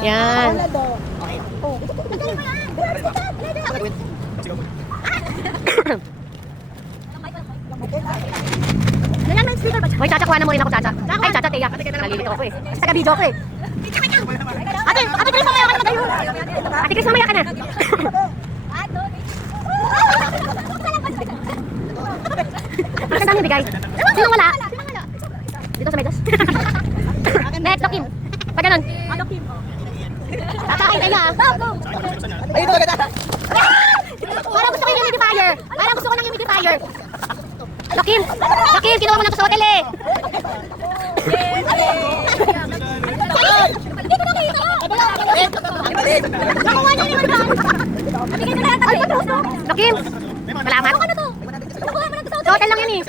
Yan. Hoy, Chacha, kuha na mo rin ako, Chacha. Ay, Chacha, Teya. Nalilito ako eh. Kasi taga-video ako eh. Ate Chris, mamaya ka na tayo. Ate Chris, mamaya ka na. Ang dami bigay. Sinong wala? Dito sa medyas. Next, Dokim. Pag ganun. Dokim. Tatakin tayo ah. Ay, ito maganda. Parang gusto ko yung humidifier. Parang gusto ko ng humidifier. Dokim. Dokim, kinuha mo na ito sa hotel eh. Hindi ko nakita. Nakuha niya yung mga. Nabigay na lahat. Dokim. Salamat. Ano to? Nakuha mo na ito sa hotel lang yan eh.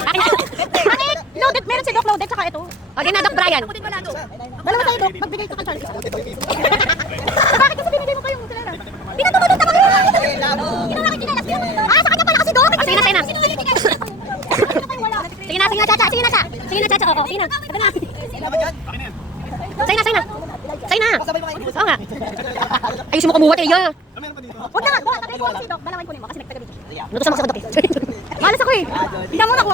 Bakit? Loaded, meron si Doc loaded tsaka ito. Okay na, Doc Brian. Dalawa tayo, Doc. Magbigay ito ka, Charlie. Bakit kasi binigay mo kayong silera? Pinatulog na kayo! Kinalakikilalas yun. Ah, sa kanya pala kasi, Doc. Sige na, sige na. Sige na, sige na, Chacha. Sige na, Chacha. Sige na, Chacha. Oo, sige na. Ito na. Sige na, sige na. Sige na. Oo nga. Ayusin mo kumuha, Teya. Huwag na nga. Tatay ko si Doc. Dalawin ko mo kasi nagtaga-video. Nutusan mo kasi ako, Doc eh. Malas ako eh. Tingnan mo na ko.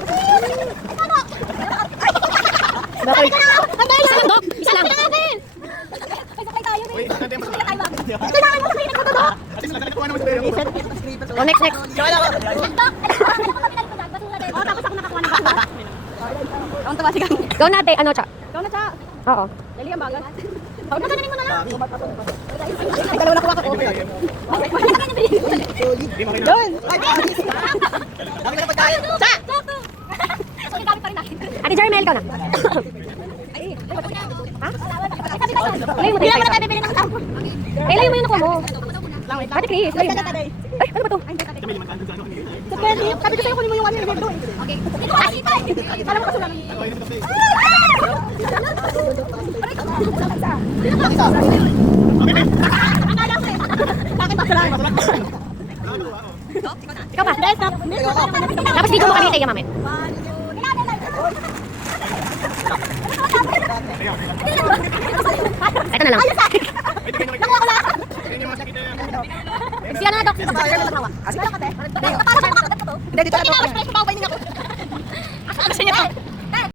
Bakit? Ang dahil isa lang, Doc. Isa lang. Ay, sakay tayo eh. Kailangan mo sakay nagkatodok. Oh, next, next. Oh, tapos ako nakakuha ng basura. Kaunta ba siya? Go na, ano, Cha? Go na, Cha. Oo. Dali ang bagal. Nagaganin mo na lang. Ay, dalawa na kuha ko. Doon. Cha! Ate Jermel, ikaw na. Ha? Ilayo mo tayo. Ilayo mo yung nakuha mo. Ate Chris, ilayo mo. Ay, ano ba to? Sabi ko sa'yo, kunin mo yung ano yung doon. Okay. Alam mo kaso namin. Bakit masalahan? Ikaw pa. Tapos dito mo kami tayo, Mamet. Ito na lang. Nakuha ko lang. Siya na, Dok. Kasi para sa mga. Hindi, dito na to.